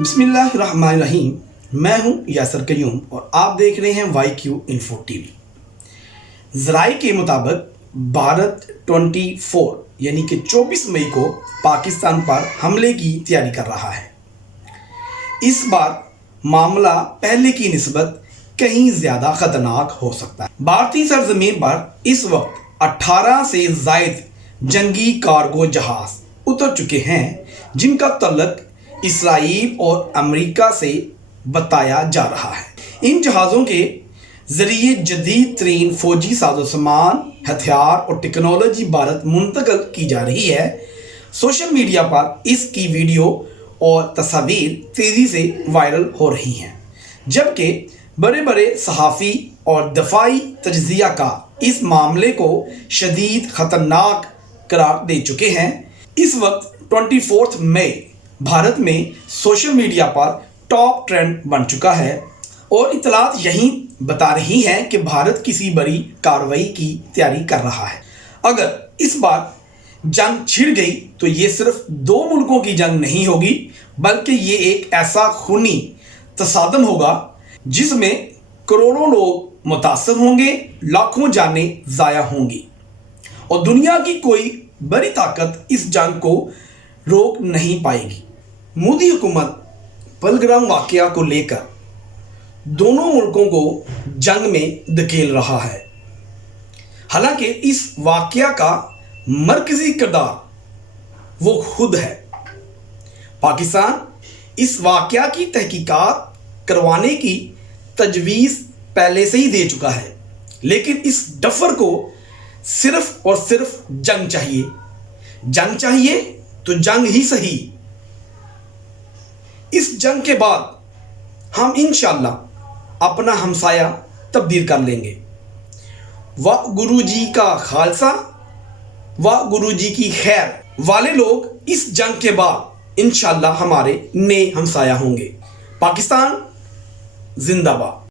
बिस्मिल्लाहिर्रहमानिर्रहीम। मैं हूं यासर कयूम और आप देख रहे हैं YQ इन्फो टीवी। ज़राए के मुताबिक भारत 24 यानी कि 24 मई को पाकिस्तान पर हमले की तैयारी कर रहा है। इस बार मामला पहले की निस्बत कहीं ज़्यादा ख़तरनाक हो सकता है। भारतीय सरजमीन पर इस वक्त 18 से ज़ायद जंगी कार्गो जहाज़ उतर चुके हैं, जिनका तल्लुक इसराइल और अमेरिका से बताया जा रहा है। इन जहाज़ों के ज़रिए जदीद तरीन फ़ौजी साजोसामान, हथियार और टेक्नोलॉजी भारत मुंतकिल की जा रही है। सोशल मीडिया पर इसकी वीडियो और तस्वीर तेज़ी से वायरल हो रही हैं, जबकि बड़े बड़े सहाफ़ी और दफाई तज्ज़िया का इस मामले को शदीद ख़तरनाक करार दे चुके हैं। इस वक्त 24 मई भारत में सोशल मीडिया पर टॉप ट्रेंड बन चुका है और इतलात यही बता रही हैं कि भारत किसी बड़ी कार्रवाई की तैयारी कर रहा है। अगर इस बार जंग छिड़ गई तो ये सिर्फ दो मुल्कों की जंग नहीं होगी, बल्कि ये एक ऐसा खूनी तसादम होगा जिसमें करोड़ों लोग मुतासर होंगे, लाखों जानें ज़ाया होंगी और दुनिया की कोई बड़ी ताकत इस जंग को रोक नहीं पाएगी। मोदी हुकूमत पहलगाम वाक़या को लेकर दोनों मुल्कों को जंग में धकेल रहा है। हालांकि इस वाक़या का मरकज़ी किरदार वो खुद है। पाकिस्तान इस वाक़या की तहकीकात करवाने की तजवीज़ पहले से ही दे चुका है, लेकिन इस डफर को सिर्फ और सिर्फ जंग चाहिए। जंग चाहिए तो जंग ही सही। इस जंग के बाद हम इंशाअल्लाह अपना हमसाया तब्दील कर लेंगे। वाह गुरु जी का खालसा, वाह गुरु जी की खैर वाले लोग इस जंग के बाद इंशाअल्लाह हमारे नए हमसाया होंगे। पाकिस्तान जिंदाबाद।